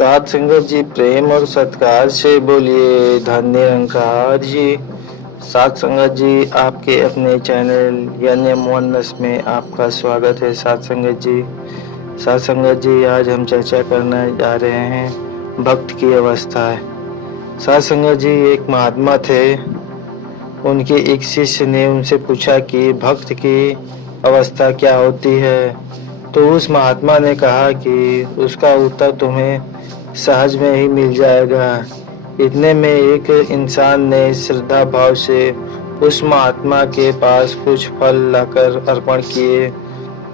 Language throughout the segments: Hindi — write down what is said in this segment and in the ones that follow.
सात संगत जी प्रेम और सत्कार से बोलिए धन निरंकार जी। सात संगत जी आपके अपने चैनल यानी मोहनस में आपका स्वागत है। सात संगत जी, सात संगत जी आज हम चर्चा करने जा रहे हैं भक्त की अवस्था है। सात संगत जी एक महात्मा थे, उनके एक शिष्य ने उनसे पूछा कि भक्त की अवस्था क्या होती है। तो उस महात्मा ने कहा कि उसका उत्तर तुम्हें सहज में ही मिल जाएगा। इतने में एक इंसान ने श्रद्धा भाव से उस महात्मा के पास कुछ फल लाकर अर्पण किए।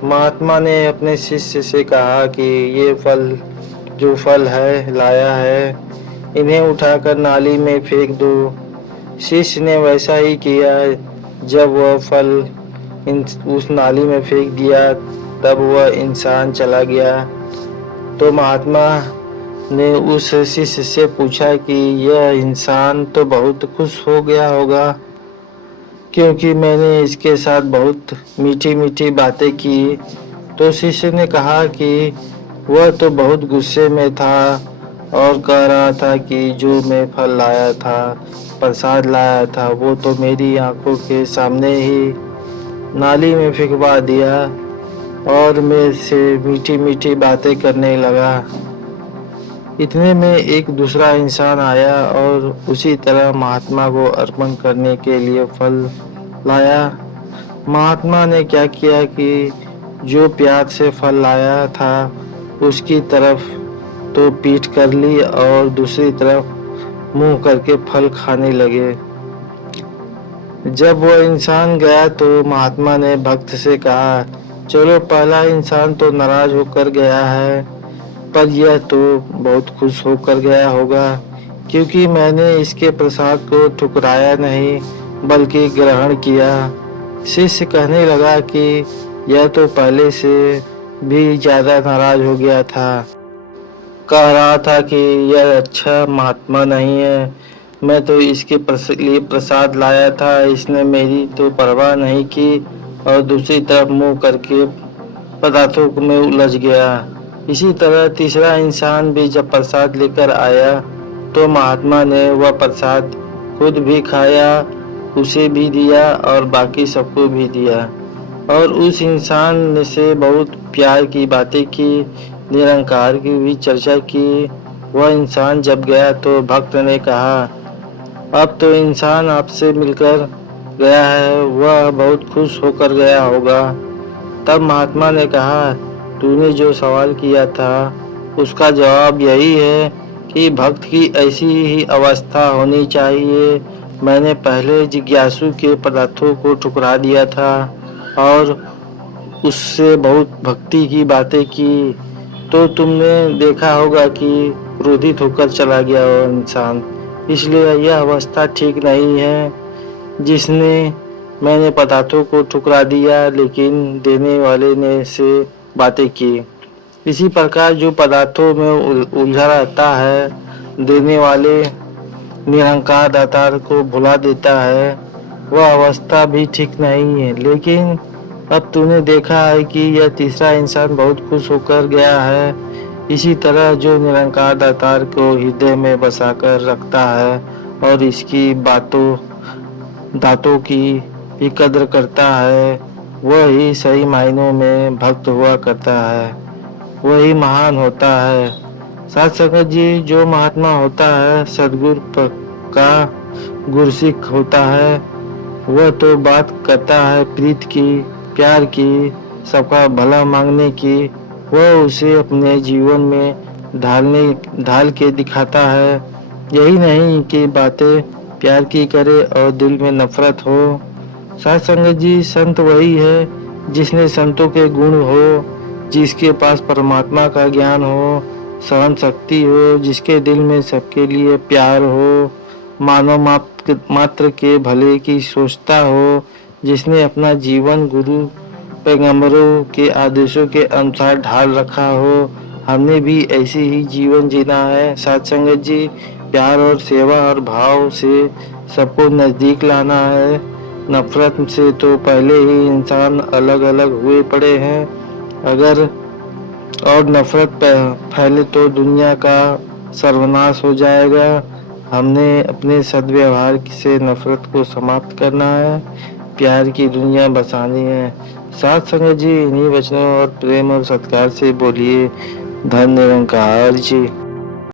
महात्मा ने अपने शिष्य से कहा कि ये जो फल है लाया है, इन्हें उठाकर नाली में फेंक दो। शिष्य ने वैसा ही किया। जब वह फल उस नाली में फेंक दिया तब वह इंसान चला गया। तो महात्मा ने उस शिष्य से पूछा कि यह इंसान तो बहुत खुश हो गया होगा, क्योंकि मैंने इसके साथ बहुत मीठी मीठी बातें की। तो शिष्य ने कहा कि वह तो बहुत गुस्से में था और कह रहा था कि जो मैं फल लाया था, प्रसाद लाया था, वो तो मेरी आंखों के सामने ही नाली में फेंकवा दिया और मेरे से मीठी मीठी बातें करने लगा। इतने में एक दूसरा इंसान आया और उसी तरह महात्मा को अर्पण करने के लिए फल लाया। महात्मा ने क्या किया कि जो प्यार से फल लाया था उसकी तरफ तो पीठ कर ली और दूसरी तरफ मुंह करके फल खाने लगे। जब वह इंसान गया तो महात्मा ने भक्त से कहा, चलो पहला इंसान तो नाराज होकर गया है, पर यह तो बहुत खुश होकर गया होगा, क्योंकि मैंने इसके प्रसाद को ठुकराया नहीं बल्कि ग्रहण किया। शिष्य कहने लगा कि यह तो पहले से भी ज्यादा नाराज हो गया था, कह रहा था कि यह अच्छा महात्मा नहीं है, मैं तो इसके लिए प्रसाद लाया था, इसने मेरी तो परवाह नहीं की और दूसरी तरफ मुंह करके पदार्थों में उलझ गया। इसी तरह तीसरा इंसान भी जब प्रसाद लेकर आया तो महात्मा ने वह प्रसाद खुद भी खाया, उसे भी दिया और बाकी सबको भी दिया और उस इंसान से बहुत प्यार की बातें की, निरंकार की भी चर्चा की। वह इंसान जब गया तो भक्त ने कहा, अब तो इंसान आपसे मिलकर गया है, वह बहुत खुश होकर गया होगा। तब महात्मा ने कहा, तूने जो सवाल किया था उसका जवाब यही है कि भक्त की ऐसी ही अवस्था होनी चाहिए। मैंने पहले जिज्ञासु के पदार्थों को ठुकरा दिया था और उससे बहुत भक्ति की बातें की, तो तुमने देखा होगा कि क्रोधित होकर चला गया वो इंसान। इसलिए यह अवस्था ठीक नहीं है। जिसने मैंने पदार्थों को ठुकरा दिया लेकिन देने वाले ने से बातें की। इसी प्रकार जो पदार्थों में उलझा रहता है, देने वाले निरंकार दातार को भुला देता है, वह अवस्था भी ठीक नहीं है। लेकिन अब तूने देखा है कि यह तीसरा इंसान बहुत खुश होकर गया है। इसी तरह जो निरंकार दातार को हृदय में बसाकर रखता है और इसकी दातों की भी कद्र करता है, वह ही सही मायनों में भक्त हुआ करता है, वही महान होता है। साथ संगत जी, जो महात्मा होता है सदगुरु का गुरसिख होता है, वह तो बात करता है प्रीत की, प्यार की, सबका भला मांगने की। वह उसे अपने जीवन में ढाल के दिखाता है। यही नहीं कि बातें प्यार की करे और दिल में नफरत हो। साथ संगत जी, संत वही है जिसने संतों के गुण हो, जिसके पास परमात्मा का ज्ञान हो, सहन शक्ति हो, जिसके दिल में सबके लिए प्यार हो, मानव मात्र के भले की सोचता हो, जिसने अपना जीवन गुरु पैगंबरों के आदेशों के अनुसार ढाल रखा हो। हमने भी ऐसे ही जीवन जीना है। साथ संगत जी, प्यार और सेवा और भाव से सबको नजदीक लाना है। नफरत से तो पहले ही इंसान अलग अलग हुए पड़े हैं। अगर और नफरत फैले तो दुनिया का सर्वनाश हो जाएगा। हमने अपने सद्व्यवहार से नफरत को समाप्त करना है, प्यार की दुनिया बसानी है। साथ संगत जी इन्हीं वचनों और प्रेम और सत्कार से बोलिए धन्य निरंकार जी।